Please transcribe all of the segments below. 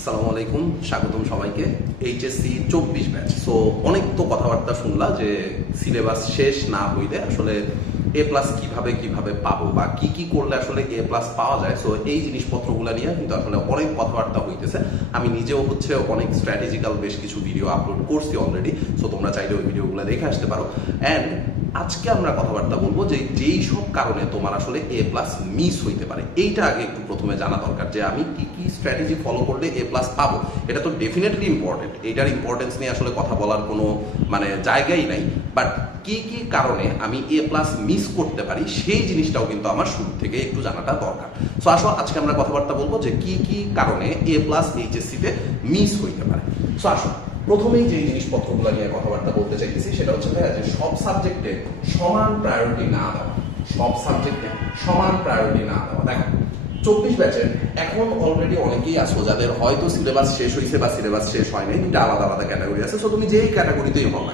আসসালামু আলাইকুম, স্বাগতম সবাইকে। HSC 24 batch. সো অনেক তো কথাবার্তা শুনলা যে সিলেবাস শেষ না হইলে আসলে এ প্লাস কিভাবে পাবো বা কি করলে আসলে এ প্লাস পাওয়া যায়। সো এই জিনিসপত্রগুলো নিয়ে কিন্তু আসলে অনেক কথাবার্তা হইতেছে। আমি নিজেও অনেক স্ট্র্যাটেজিক্যাল বেশ কিছু ভিডিও আপলোড করছি অলরেডি। সো তোমরা চাইলে ওই ভিডিওগুলো দেখে আসতে পারো। অ্যান্ড আজকে আমরা কথাবার্তা বলবো যে যেই সব কারণে তোমার আসলে এ প্লাস মিস হইতে পারে, এইটা আগে একটু প্রথমে জানা দরকার যে আমি কি স্ট্র্যাটেজি ফলো করলে এ প্লাস পাবো। এটা তো ডেফিনেটলি ইম্পর্টেন্ট, এইটার ইম্পর্টেন্স নিয়ে আসলে কথা বলার কোনো জায়গাই নাই। বাট কি কারণে আমি এ প্লাস মিস করতে পারি সেই জিনিসটাও কিন্তু আমার শুরু থেকে একটু জানাটা দরকার। সো আসো আজকে আমরা কথাবার্তা বলবো যে কি কারণে এ প্লাস এইচএসসিতে মিস হইতে পারে। সো আসো প্রথমেই যে জিনিসপত্রগুলো নিয়ে কথাবার্তা বলতে চাইতেছি সেটা হচ্ছে ভাইয়া যে সব সাবজেক্টে সমান প্রায়োরিটি না দেওয়া। সব সাবজেক্টে সমান প্রায়োরিটি না দেওয়া। দেখো 24 ব্যাচের এখন অলরেডি অনেকেই আছো যাদের হয়তো সিলেবাস শেষ হয়েছে বা সিলেবাস শেষ হয়নি, দুটা আলাদা আলাদা ক্যাটাগরি আছে। সো তুমি যেই ক্যাটাগরিতেই হও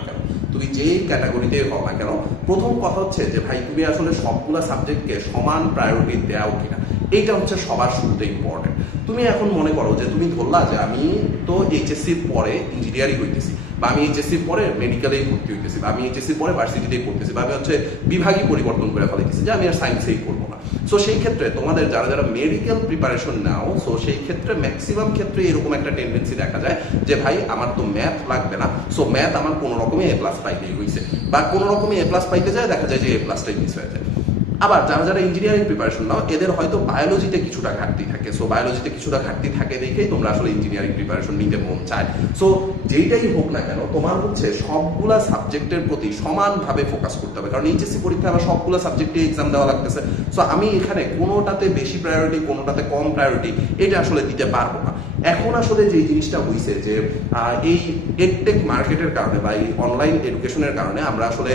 না কেন, প্রথম কথা হচ্ছে যে ভাই তুমি আসলে সবগুলা সাবজেক্টকে সমান প্রায়োরিটি দেওয়া কিনা, এইটা হচ্ছে সবার শুরুতে ইম্পর্টেন্ট। তুমি এখন মনে করো যে তুমি ধরলা যে আমি তো এইচএসসির পরে ইঞ্জিনিয়ারিং হইতেছি, বা আমি এইচএসসির পরে মেডিকেলেই ভর্তি হইতেছি, বা আমি এইচএসসির পরে ভার্সিটিতেই পড়তেছি, বা আমি বিভাগই পরিবর্তন করে ফেলাইতেছি যে আমি আর সায়েন্সেই করবো না। সো সেই ক্ষেত্রে তোমাদের যারা মেডিকেল প্রিপারেশন নাও, সো সেই ক্ষেত্রে ম্যাক্সিমাম ক্ষেত্রে এরকম একটা টেন্ডেন্সি দেখা যায় যে ভাই আমার তো ম্যাথ লাগবে না, সো ম্যাথ আমার কোনো রকমে এ প্লাস পাইতেই হয়েছে, বা কোনো রকমে এ প্লাস পাইতে যায় দেখা যায় যে এ প্লাসটাই মিস হয়ে যায়। আবার যারা ইঞ্জিনিয়ারিং প্রিপারেশন নাও এদের হয়তো বায়োলজিতে কিছুটা ঘাটতি থাকে। সো বায়োলজিতে কিছুটা ঘাটতি থাকে দেখেই তোমরা আসলে ইঞ্জিনিয়ারিং প্রিপারেশন নিতে মন চায়। সো যেইটাই হোক না কেন তোমার সবগুলা সাবজেক্টের প্রতি সমানভাবে ফোকাস করতে হবে, কারণ এইচএসসি পরীক্ষা আমার সবগুলো সাবজেক্টে এক্সাম দেওয়া লাগতেছে। সো আমি এখানে কোনোটাতে বেশি প্রায়োরিটি কোনোটাতে কম প্রায়োরিটি এটা আসলে দিতে পারবো না। এখন আসলে যে জিনিসটা হয়েছে যে এই এডটেক মার্কেটের কারণে বা এই অনলাইন এডুকেশনের কারণে আমরা আসলে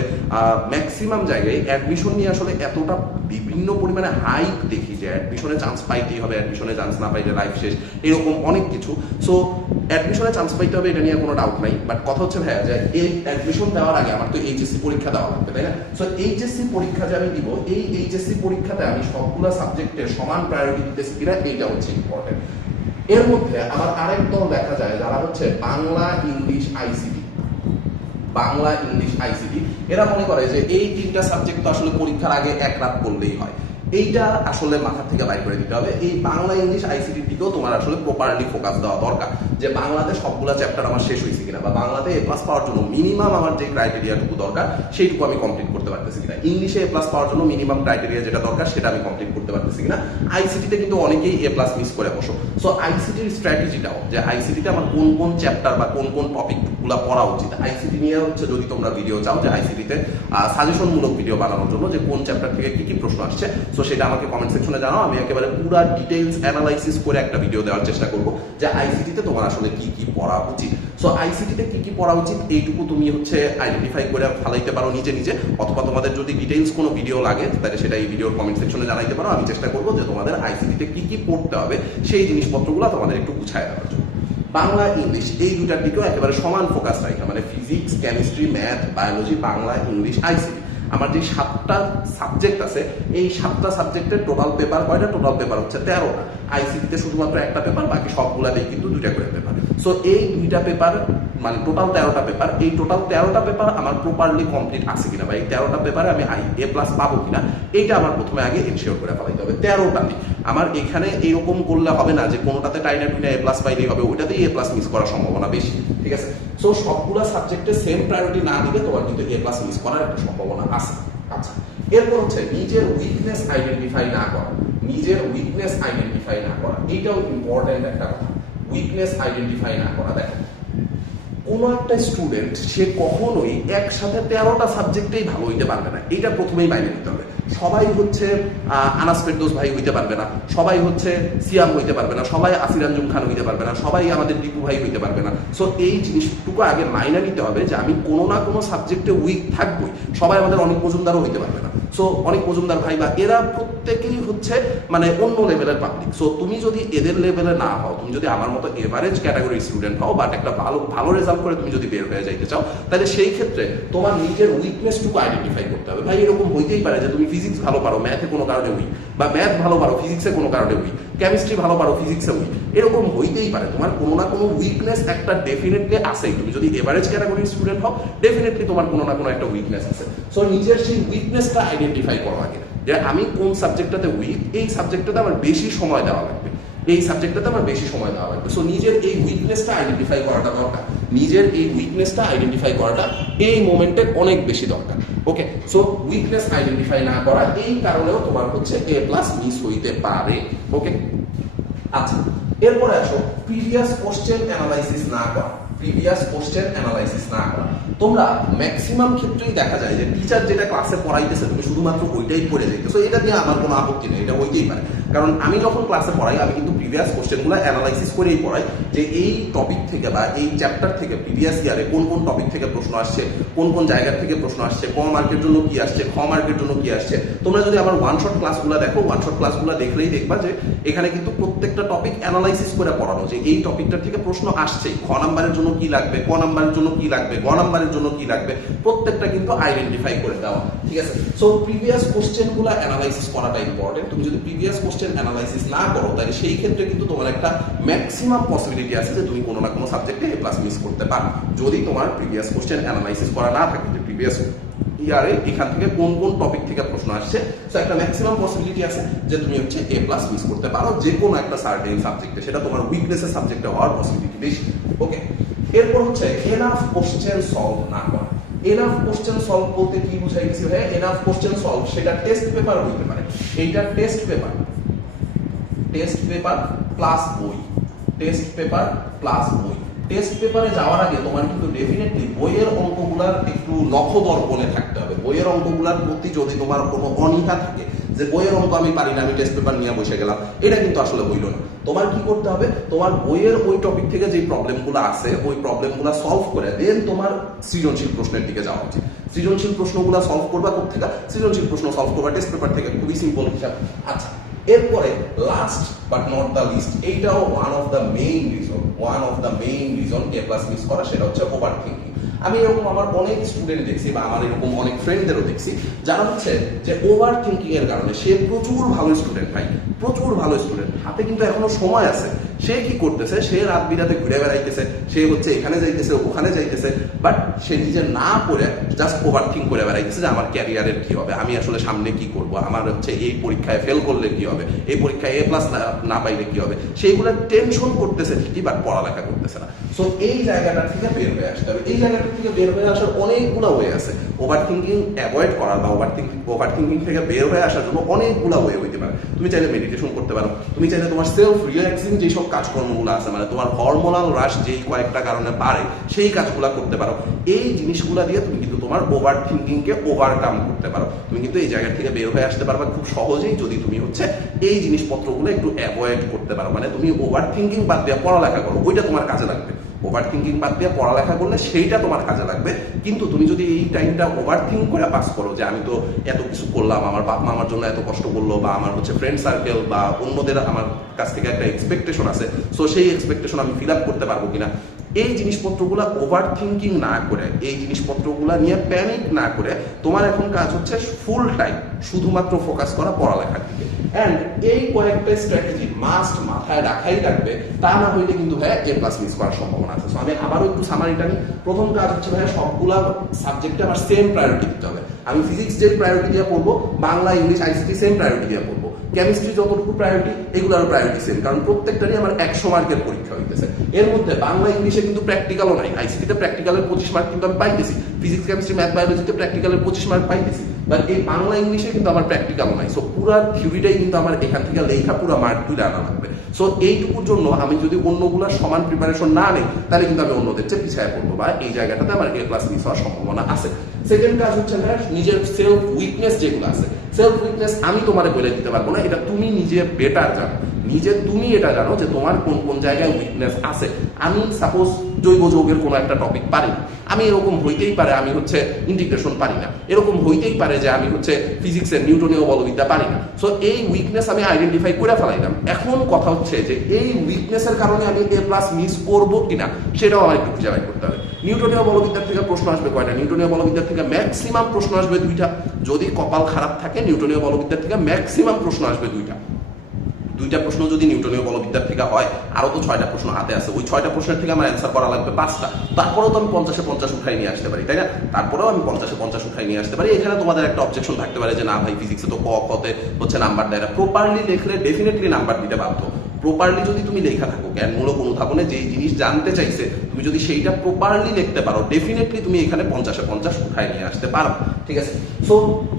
ম্যাক্সিমাম জায়গায় অ্যাডমিশন নিয়ে আসলে এতটা বিভিন্ন পরিমাণে হাইপ দেখি যে অ্যাডমিশনে চান্স পাইতেই হবে, অ্যাডমিশনে চান্স না পাইলে লাইফ শেষ, এরকম অনেক কিছু। সো অ্যাডমিশনে চান্স পাইতে হবে এটা নিয়ে কোনো ডাউট নাই। বাট কথা হচ্ছে ভাইয়া যে এই অ্যাডমিশন দেওয়ার আগে আমার তো এইচএসসি পরীক্ষা দেওয়া লাগবে, তাই না? সো এইচএসসি পরীক্ষা যে আমি দিব, এই এইচএসসি পরীক্ষাতে আমি সবগুলো সাবজেক্টে সমান প্রায়োরিটি দিতেছি কিনা এইটা হচ্ছে ইম্পর্টেন্ট। এর মধ্যে আবার আরেক দল দেখা যায় যারা বাংলা ইংলিশ আইসিটি, এরা মনে করে যে এই তিনটা সাবজেক্ট তো আসলে পরীক্ষার আগে এক রাত পড়লেই হয়। এইটা আসলে মাথা থেকে বাইর করে দিতে হবে। এই বাংলা ইংলিশ আইসিটির দিকেও তোমার আসলে প্রপারলি ফোকাস দেওয়া দরকার যে বাংলাতে সবগুলা চ্যাপ্টার আমার শেষ হয়েছে কিনা, বা বাংলাতে এ প্লাস পাওয়ার জন্য মিনিমাম আমার যে ক্রাইটেরিয়াটুকু দরকার সেইটুকু আমি কমপ্লিট করতে পারতেছি কিনা, ইংলিশে এ প্লাস পাওয়ার জন্য মিনিমাম ক্রাইটেরিয়া যেটা দরকার সেটা আমি কমপ্লিট করতে পারতেছি কিনা। আইসিটিতে কিন্তু অনেকেই এ প্লাস মিস করে বসো। সো আইসিটির স্ট্র্যাটেজিটাও যে আইসিটিতে আমার কোন চ্যাপ্টার বা কোন টপিকগুলো পড়া উচিত, আইসিটি নিয়ে যদি তোমরা ভিডিও চাও যে আইসিটিতে সাজেশনমূলক ভিডিও বানানোর জন্য যে কোন চ্যাপ্টার থেকে কি প্রশ্ন আসছে, সো সেটা আমাকে কমেন্ট সেকশনে জানাও। আমি একেবারে পুরো ডিটেইলস অ্যানালাইসিস করে একটা ভিডিও দেওয়ার চেষ্টা করব যে আইসিটিতে তোমার আসলে কি পড়া উচিত। সো আইসিটিতে কি পড়া উচিত এইটুকু তুমি আইডেন্টিফাই করে ফেলাইতে পারো নিজে, অথবা তোমাদের যদি ডিটেইলস কোনো ভিডিও লাগে তাহলে সেটা এই ভিডিওর কমেন্ট সেকশনে জানাইতে পারো। আমি চেষ্টা করবো যে তোমাদের আইসিটিতে কি পড়তে হবে সেই জিনিসপত্রগুলো তোমাদের একটু গুছায় দেওয়ার জন্য। বাংলা ইংলিশ এই দুটার দিকেও একেবারে সমান ফোকাস রাখা, physics chemistry math biology Bangla English ICT, আমার যে 7টা সাবজেক্ট আছে এই 7টা সাবজেক্টের টোটাল পেপার কয়টা? টোটাল পেপার হচ্ছে 13টা। আইসিটিতে শুধুমাত্র একটা পেপার, বাকি সবগুলাতেই কিন্তু 2টা করে পেপার। সো এই 2টা পেপার টোটাল 13টা পেপার, এই টোটাল 13টা পেপার আমার প্রপারলি কমপ্লিট আছে কিনা, বা এই 13টা পেপারে আমি এ প্লাস পাবো কিনা এইটা আমার প্রথমে আগে এনশিওর করে ফেলাইতে হবে। 13টা নেই আমার এখানে এরকম করলে হবে না যে কোনোটাতে টাইনা টুইনা এ প্লাস পাইলেই হবে, ওইটাতেই এ প্লাস মিস করার সম্ভাবনা বেশি। ঠিক আছে? সো সবগুলা সাবজেক্টে সেম প্রায়োরিটি না দিলে তোমার কিন্তু এ প্লাস মিস করার একটা সম্ভাবনা আছে। আচ্ছা, এরপর নিজের উইকনেস আইডেন্টিফাই না করা। এইটাও ইম্পর্টেন্ট একটা কথা, উইকনেস আইডেন্টিফাই না করা। দেখো কোনো একটা স্টুডেন্ট সে কখনোই একসাথে 13টা সাবজেক্টেই ভালো হইতে পারবে না, এটা প্রথমেই বাইরে নিতে হবে। সবাই আনাস ফেরদৌস ভাই হইতে পারবে না, সবাই সিয়াম হইতে পারবে না, সবাই আসির আঞ্জুম খান হইতে পারবে না, সবাই আমাদের দীপু ভাই হইতে পারবে না। সো এই জিনিসটুকু আগে মাইনা নিতে হবে যে আমি কোনো না কোনো সাবজেক্টে উইক থাকবই। সবাই আমাদের অনেক মজুমদারও হইতে পারবে না। সো অনেক মজুমদার ভাই বা এরা প্রত্যেকেই অন্য লেভেলের পাবলিক। সো তুমি যদি এদের লেভেলে না হও, তুমি যদি আমার মতো এভারেজ ক্যাটাগরি স্টুডেন্ট হও, বাট একটা ভালো রেজাল্ট করে তুমি যদি বের হয়ে যাইতে চাও, তাহলে সেই ক্ষেত্রে তোমার নিজের উইকনেসটুকু আইডেন্টিফাই করতে হবে। ভাই এরকম হইতেই পারে যে তুমি ফিজিক্স ভালো পারো ম্যাথে কোনো কারণে উইক, বা ম্যাথ ভালো পারো ফিজিক্সে কোনো কারণে উইক, কেমিস্ট্রি ভালো পারো, ফিজিক্সে উইক, এরকম হইতেই পারে। তোমার কোনো না কোনো উইকনেস একটা ডেফিনেটলি আছেই। তুমি যদি এভারেজ ক্যাটাগরির স্টুডেন্ট হও, ডেফিনেটলি তোমার কোনো না কোনো একটা উইকনেস আছে। সো নিজের সেই উইকনেসটা আইডেন্টিফাই করো আগে, যে আমি কোন সাবজেক্টটাতে উইক, এই সাবজেক্টটাতে আমার বেশি সময় দেওয়া লাগবে, এই সাবজেক্টটাতে আমার বেশি সময় দেওয়া লাগবে। সো নিজের এই উইকনেসটা আইডেন্টিফাই করাটা দরকার, নিজের এই উইকনেসটা আইডেন্টিফাই করাটা এই মোমেন্টে অনেক বেশি দরকার। ওকে, সো উইকনেস আইডেন্টিফাই না করা, এই কারণেও তোমার হচ্ছে এ প্লাস মিস হইতে পারে। ওকে, আচ্ছা, এরপরে আসো প্রিভিয়াস কোশ্চেন অ্যানালাইসিস না করা। প্রিভিয়াস কোশ্চেন অ্যানালাইসিস না করা, তোমরা ম্যাক্সিমাম ক্ষেত্রেই দেখা যায় যে টিচার যেটা ক্লাসে পড়াইতেছে তুমি শুধুমাত্র ওইটাই পড়ে যাইতেছো। এটা দিয়ে আমার কোনো আপত্তি নেই, এটা হইতেই পারে, কারণ আমি যখন ক্লাসে পড়াই আমি কিন্তু প্রিভিয়াস কোশ্চেনগুলো অ্যানালাইসিস করেই পড়াই, যে এই টপিক থেকে বা এই চ্যাপ্টার থেকে প্রিভিয়াস ইয়ারে কোন কোন টপিক থেকে প্রশ্ন আসছে, কোন কোন জায়গা থেকে প্রশ্ন আসছে, ক মার্কের জন্য কি আসছে, খ মার্কের জন্য কি আসছে। তোমরা যদি আমার ওয়ান শট ক্লাসগুলো দেখো, ওয়ান শট ক্লাসগুলো দেখলেই দেখবা যে এখানে কিন্তু প্রত্যেকটা টপিক অ্যানালাইসিস করে পড়ানো, যে এই টপিকটার থেকে প্রশ্ন আসছেই, খ নাম্বারের জন্য কি লাগবে, ক নাম্বারের জন্য কি লাগবে, গ নাম্বারের জন্য কি লাগবে, প্রত্যেকটা কিন্তু আইডেন্টিফাই করে দেওয়া। ঠিক আছে, সো প্রিভিয়াস কোশ্চেনগুলো অ্যানালাইসিস করাটা ইম্পর্টেন্ট। তুমি যদি প্রিভিয়াস কোশ্চেন অ্যানালাইসিস না করো, তাহলে সেই ক্ষেত্রে কিন্তু তোমার একটা ম্যাক্সিমাম পসিবিলিটি আছে যে তুমি কোনো না কোনো সাবজেক্টে এ প্লাস মিস করতে পারো, যদি তোমার প্রিভিয়াস কোশ্চেন অ্যানালাইসিস করা না থাকে, যে প্রিভিয়াস ইয়ারে এখান থেকে কোন কোন টপিক থেকে প্রশ্ন আসছে। সো একটা ম্যাক্সিমাম পসিবিলিটি আছে যে তুমি হচ্ছে এ প্লাস মিস করতে পারো যে কোনো একটা সার্টেন সাবজেক্টে, সেটা তোমার উইকনেসের সাবজেক্টে হওয়ার পসিবিলিটি বেশি। ওকে, এরপর হচ্ছে এনাফ কোশ্চেন সলভ না করা। এনাফ কোশ্চেন সলভ বলতে কি বুঝাইছি ভাই? এনাফ কোশ্চেন সলভ সেটা টেস্ট পেপার হইতে পারে, এইটা test paper, test paper plus বই, টেস্ট পেপার প্লাস বই। টেস্ট পেপারে যাওয়ার আগে তোমার কিন্তু ডেফিনেটলি বইয়ের অঙ্কগুলার একটু নখদর্পণে থাকতে হবে। বইয়ের অঙ্কগুলার প্রতি যদি তোমার কোনো অনীহা থাকে, যে বইয়ের অঙ্ক আমি পারি না, আমি টেস্ট পেপার নিয়ে বসে গেলাম, এটা কিন্তু আসলে হইল না। তোমার কি করতে হবে? তোমার বইয়ের ওই টপিক থেকে যে প্রবলেমগুলো আছে, ওই প্রবলেমগুলো সলভ করে দেন তোমার সৃজনশীল প্রশ্নের দিকে যাওয়া উচিত। সৃজনশীল প্রশ্নগুলো সলভ করবা কোথেকে? সৃজনশীল প্রশ্ন সলভ করবা টেস্ট পেপার থেকে, খুবই সিম্পল হিসাব। আচ্ছা, এরপরে লাস্ট বাট নট দ্য লিস্ট, এইটাও one of the main reason A plus miss করা, সেটা হচ্ছে ওভার থিঙ্কিং। আমি এরকম আমার অনেক স্টুডেন্ট দেখছি, বা আমার এরকম অনেক ফ্রেন্ডদেরও দেখছি, যারা হচ্ছে যে ওভার থিঙ্কিং এর কারণে, সে প্রচুর ভালো স্টুডেন্ট ভাই, প্রচুর ভালো স্টুডেন্ট, হাতে কিন্তু এখনো সময় আছে, সে কি করতেছে? সে রাত বিরাতে ঘুরে বেড়াইতেছে, সে হচ্ছে এখানে যাইতেছে, ওখানে যাইতেছে, বাট সে নিজে না পড়ে জাস্ট ওভার থিঙ্ক করে বেড়াইতেছে যে আমার ক্যারিয়ারের কি হবে, আমি আসলে সামনে কি করব, আমার হচ্ছে এই পরীক্ষায় ফেল করলে কি হবে, এই পরীক্ষায় এ প্লাস না পাইলে কি হবে, সেইগুলো টেনশন করতেছে ঠিকই, বাট পড়ালেখা করতেছে না। সো এই জায়গাটা থেকে বের হয়ে আসতে হবে। এই জায়গাটা থেকে বের হয়ে আসার অনেকগুলো ওয়ে আছে। ওভার থিঙ্কিং অ্যাভয়েড করার বা ওভার থিঙ্কিং থেকে বের হয়ে আসার জন্য অনেকগুলো ওয়ে হইতে পারে। তুমি চাইলে মেডিটেশন করতে পারো, তুমি চাইলে তোমার সেলফ রিল্যাক্সিং যেসব কাজকর্মগুলো আছে, মানে তোমার হরমোনাল রাশ যেই কয়েকটা কারণে বাড়ে, সেই কাজগুলো করতে পারো। এই জিনিসগুলো দিয়ে তুমি কিন্তু তোমার ওভার থিঙ্কিংকে ওভারকাম করতে পারো। তুমি কিন্তু এই জায়গা থেকে বের হয়ে আসতে পারবে খুব সহজেই, যদি তুমি হচ্ছে এই জিনিসপত্রগুলো একটু অ্যাভয়েড করতে পারো। মানে তুমি ওভার থিঙ্কিং বাদ দিয়ে পড়ালেখা করো, ওইটা তোমার কাজে লাগবে। ওভার থিঙ্কিং বাদ দিয়ে পড়ালেখা করলে সেইটা তোমার কাজে লাগবে। কিন্তু তুমি যদি এই টাইমটা ওভার থিঙ্ক করে পাস করো, যে আমি তো এত কিছু করলাম, আমার বাপ মা আমার জন্য এত কষ্ট করলো, বা আমার হচ্ছে ফ্রেন্ড সার্কেল বা অন্যদের আমার কাছ থেকে একটা এক্সপেকটেশন আছে, সো সেই এক্সপেকটেশন আমি ফিল আপ করতে পারবো কিনা, এই জিনিসপত্রগুলো ওভার থিঙ্কিং না করে, এই জিনিসপত্রগুলো নিয়ে প্যানিক না করে, তোমার এখন কাজ হচ্ছে ফুল টাইম শুধুমাত্র ফোকাস করা পড়ালেখার দিকে। অ্যান্ড এই কয়েকটা স্ট্র্যাটেজি মাস্ট মাথায় রাখাই লাগবে, তা না হইলে কিন্তু ভাইয়া এ প্লাস মিস করার সম্ভাবনা আছে। আমি আবারও একটু সামারিটা নিই। প্রথম কাজ হচ্ছে ভাইয়া সবগুলা সাবজেক্টে আমার সেম প্রায়োরিটি দিতে হবে। আমি ফিজিক্স যে প্রায়োরিটি দিয়ে পড়বো, Bangla, English, ICT same priority দিয়ে পড়বো, কেমিস্ট্রি যতটুকু প্রায়োরিটি, এগুলোর প্রায়োরিটি সেম, কারণ প্রত্যেকটারই আমার 100 মার্কের পরীক্ষা হইতেছে। এর মধ্যে বাংলা ইংলিশে কিন্তু প্র্যাকটিক্যালও নাই, আইসিটিতে প্র্যাকটিক্যালের 25 মার্ক কিন্তু আমি পাইতেছি, ফিজিক্স কেমিস্ট্রি ম্যাথ বায়োলজিতে প্র্যাকটিক্যালের 25 মার্ক পাইতেছি, বাট এই বাংলা ইংলিশে কিন্তু আমার প্র্যাকটিক্যালও নাই। সো পুরো থিওরিটাই কিন্তু আমার এখান থেকে লেখা পুরো মার্ক তুলে আনা লাগবে। সো এইটুকুর জন্য আমি যদি অন্যগুলোর সমান প্রিপারেশন না নিই, তাহলে কিন্তু আমি অন্যদের চেয়ে পিছিয়ে পড়বো, বা এই জায়গাটাতে আমার এ প্লাস মিস হওয়ার সম্ভাবনা আছে। সেকেন্ড কাজ হচ্ছে নিজের সেলফ উইকনেস যেগুলো আছে, সেলফ উইকনেস আমি তোমারে বলে দিতে পারবো না, এটা তুমি নিজে বেটার জানো, তুমি এটা জানো যে তোমার কোন কোন জায়গায় উইকনেস আছে। আমি সাপোজ জৈব যৌগের কোনো একটা টপিক পারি না, আমি এরকম হইতেই পারে আমি হচ্ছে ইন্টিগ্রেশন পারি না, এরকম হইতেই পারে যে আমি হচ্ছে ফিজিক্সের নিউটনীয় বলবিদ্যা পারি না। সো এই উইকনেস আমি আইডেন্টিফাই করে ফেলাইলাম। এখন কথা হচ্ছে যে এই উইকনেসের কারণে আমি এ প্লাস মিস করবো কিনা, সেটাও আমার একটু খুঁজে বের করতে হবে। নিউটনীয় বলবিদ্যার থেকে প্রশ্ন আসবে কয়টা? নিউটনীয় বলবিদ্যার থেকে ম্যাক্সিমাম প্রশ্ন আসবে 2টা। যদি কপাল খারাপ থাকে নিউটনীয় বলবিদ্যার থেকে ম্যাক্সিমাম প্রশ্ন আসবে 2টা। 2টা প্রশ্ন যদি নিউটনীয় বলবিদ্যার থেকে হয়, আরো তো 6টা প্রশ্ন হাতে আছে, ওই 6টা প্রশ্নের থেকে আমার অ্যান্সার করা লাগবে 5টা, তারপরেও তো আমি 50-50 উঠাই নিয়ে আসতে পারি, তাই না? তারপরেও আমি 50-50 উঠাই নিয়ে আসতে পারি। এখানে তোমাদের একটা অবজেকশন থাকতে পারে যে না ভাই ফিজিক্সে তো ক খতে হচ্ছে নাম্বার দেয় না। প্রপারলি লিখলে ডেফিনেটলি নাম্বার দিতে বাধ্য। প্রপারলি যদি তুমি লেখা থাকো, জ্ঞানমূলক অনুধাবনে যেই জিনিস জানতে চাইছে তুমি যদি সেইটা প্রপারলি লিখতে পারো, ডেফিনেটলি তুমি এখানে 50-50 উঠাই নিয়ে আসতে পারো। ঠিক আছে, সো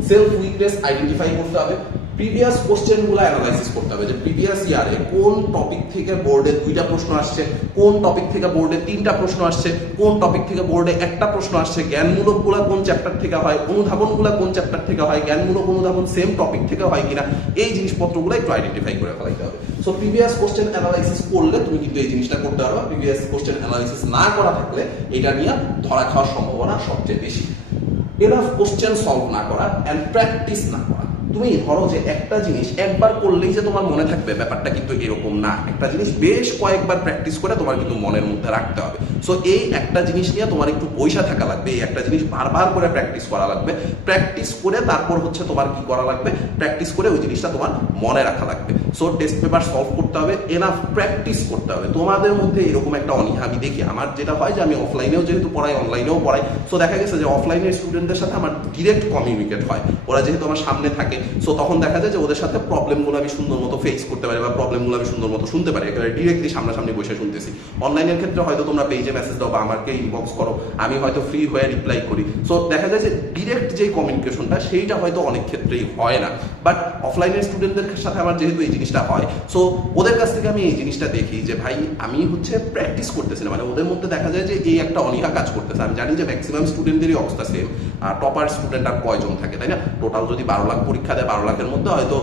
সেলফ উইকনেস আইডেন্টিফাই করতে হবে, প্রিভিয়াস কোশ্চেন গুলো অ্যানালাইসিস করতে হবে যে প্রিভিয়াস ইয়ারে কোন টপিক থেকে বোর্ডে 2টা প্রশ্ন আসছে, কোন টপিক থেকে বোর্ডে 3টা প্রশ্ন আসছে, কোন টপিক থেকে বোর্ডে 1টা প্রশ্ন আসছে, জ্ঞানমূলক গুলা কোন চ্যাপ্টার থেকে হয়, অনুধাবন গুলা কোন চ্যাপ্টার থেকে হয়, জ্ঞানমূলক অনুধাবন সেম টপিক থেকে হয় কিনা, এই জিনিসপত্রগুলো একটু আইডেন্টিফাই করে ফেলাইতে হবে। সো প্রিভিয়াস কোশ্চেন অ্যানালাইসিস করলে তুমি কিন্তু এই জিনিসটা করতে পারবে। প্রিভিয়াস কোশ্চেন অ্যানালাইসিস না করা থাকলে এটা নিয়ে ধরা খাওয়ার সম্ভাবনা সবচেয়ে বেশি। এনাফ কোশ্চেন সলভ না করা এন্ড প্র্যাকটিস না করা। তুমি ধরো যে একটা জিনিস একবার করলেই যে তোমার মনে থাকবে, ব্যাপারটা কিন্তু এরকম না। একটা জিনিস বেশ কয়েকবার প্র্যাকটিস করে তোমার কিন্তু মনের মধ্যে রাখতে হবে। সো এই একটা জিনিস নিয়ে তোমার একটু পয়সা থাকা লাগবে, এই একটা জিনিস বারবার করে প্র্যাকটিস করা লাগবে। প্র্যাকটিস করে তারপর হচ্ছে তোমার কি করা লাগবে, প্র্যাকটিস করে ওই জিনিসটা তোমার মনে রাখা লাগবে। সো টেস্ট পেপার সলভ করতে হবে, এনাফ প্র্যাকটিস করতে হবে। তোমাদের মধ্যে এরকম একটা অনীহা আমি দেখি, আমার যেটা হয় যে আমি অফলাইনেও যেহেতু পড়াই, অনলাইনেও পড়াই, সো দেখা গেছে যে অফলাইনের স্টুডেন্টদের সাথে আমার ডিরেক্ট কমিউনিকেট হয়, ওরা যেহেতু আমার সামনে থাকে। সো তখন দেখা যায় যে ওদের সাথে প্রবলেমগুলো আমি সুন্দর মতো ফেস করতে পারি বা প্রবলেমগুলো আমি সুন্দর মতো শুনতে পারি, একেবারে ডিরেক্টলি সামনাসামনি বসে শুনতেছি। অনলাইনের ক্ষেত্রে হয়তো তোমরা পেজে মেসেজ দাও বা আমাকে ইনবক্স করো, আমি হয়তো ফ্রি হয়ে রিপ্লাই করি। সো দেখা যায় যে ডিরেক্ট যে কমিউনিকেশনটা সেইটা হয়তো অনেক ক্ষেত্রেই হয় না। বাট অফলাইনের স্টুডেন্টদের সাথে আমার যেহেতু এই জিনিসটা হয়, সো ওদের কাছ থেকে আমি এই জিনিসটা দেখি যে ভাই আমি হচ্ছে প্র্যাকটিস করতেছি না, মানে ওদের মধ্যে দেখা যায় যে এই একটা অনীহা কাজ করতেছে। আমি জানি যে ম্যাক্সিমাম স্টুডেন্টদেরই অবস্থা সেম। টপার স্টুডেন্ট আর কয়জন থাকে, তাই না? টোটাল যদি 12 লাখ পরীক্ষা দেয়, 12 লাখের মধ্যে হয়তো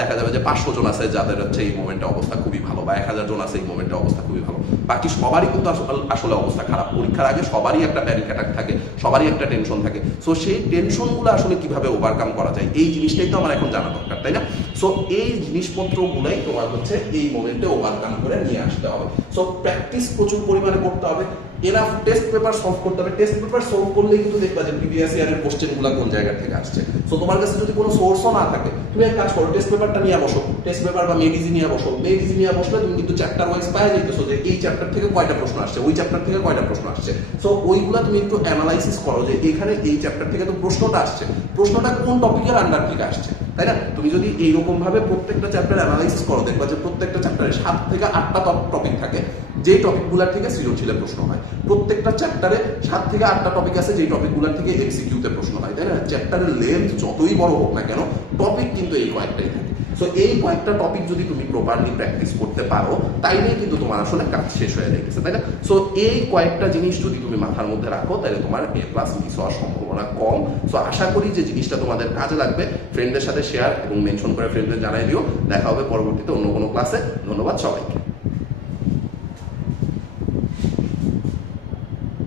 দেখা যাবে যে 500 জন আছে যাদের হচ্ছে এই মোমেন্টে অবস্থা খুবই ভালো, বা 1000 জন আছে এই মোমেন্টে অবস্থা খুবই ভালো। বাকি সবারই কিন্তু আসলে অবস্থা খারাপ। পরীক্ষার আগে সবারই একটা প্যানিক অ্যাটাক থাকে, সবারই একটা টেনশন থাকে। সো সেই টেনশনগুলো আসলে কিভাবে ওভারকাম করা যায়, এই জিনিসটাই তো আমার এখন জানা দরকার, তাই না? সো এই জিনিসপত্রগুলাই তোমার হচ্ছে এই মোমেন্টে ওভারকাম করে নিয়ে আসতে হবে। সো প্র্যাকটিস প্রচুর পরিমাণে করতে হবে, এনাফ টেস্ট পেপার সলভ করতে হবে। টেস্ট পেপার সলভ করলে কিন্তু দেখবা যে প্রিভিয়াস ইয়ারের কোশ্চেনগুলো কোন জায়গা থেকে আসছে। সো তোমার কাছে যদি কোনো সোর্সও না থাকে, তুমি এক কাজ করো, টেস্ট পেপারটা নিয়ে বসো, টেস্ট পেপার বা মেডিজি নিয়ে বসো। মেডিজি নিয়ে বসলে তুমি কিন্তু চ্যাপ্টার ওয়াইজ পাওয়া যাইতেছো যে এই চ্যাপ্টার থেকে কয়টা প্রশ্ন আসছে, ওই চ্যাপ্টার থেকে কয়টা প্রশ্ন আসছে। সো ওইগুলা তুমি একটু অ্যানালাইসিস করো যে এখানে এই চ্যাপ্টার থেকে তো প্রশ্নটা আসছে, প্রশ্নটা কোন টপিকের আন্ডার থেকে আসছে, তাই না? তুমি যদি এইরকম ভাবে প্রত্যেকটা চ্যাপ্টার অ্যানালাইসিস করো, দেখবা যে প্রত্যেকটা চ্যাপ্টারে 7 থেকে 8টা টপিক থাকে, যেই টপিকগুলোর থেকে সৃজনশীলের প্রশ্ন হয়। প্রত্যেকটা চ্যাপ্টারে 7 থেকে 8টা টপিক আছে, যেই টপিকগুলোর থেকে এমসিকিউতে প্রশ্ন হয়, তাই না? চ্যাপ্টারের লেন্থ যতই বড় হোক না কেন, টপিক কিন্তু এই কয়েকটাই থাকে। সো এই কয়েকটা টপিক যদি তুমি প্রপারলি প্র্যাকটিস করতে পারো, তাইলেই কিন্তু তোমার আসলে কাজ শেষ হয়ে যাইতেছে, তাই না? সো এই কয়েকটা জিনিস যদি তুমি মাথার মধ্যে রাখো, তাহলে তোমার A+ মিস হওয়ার সম্ভাবনা কম। সো আশা করি যে জিনিসটা তোমাদের কাজে লাগবে। ফ্রেন্ডদের সাথে শেয়ার এবং মেনশন করে ফ্রেন্ডদের জানাই দিও। দেখা হবে পরবর্তীতে অন্য কোনো ক্লাসে। ধন্যবাদ সবাইকে।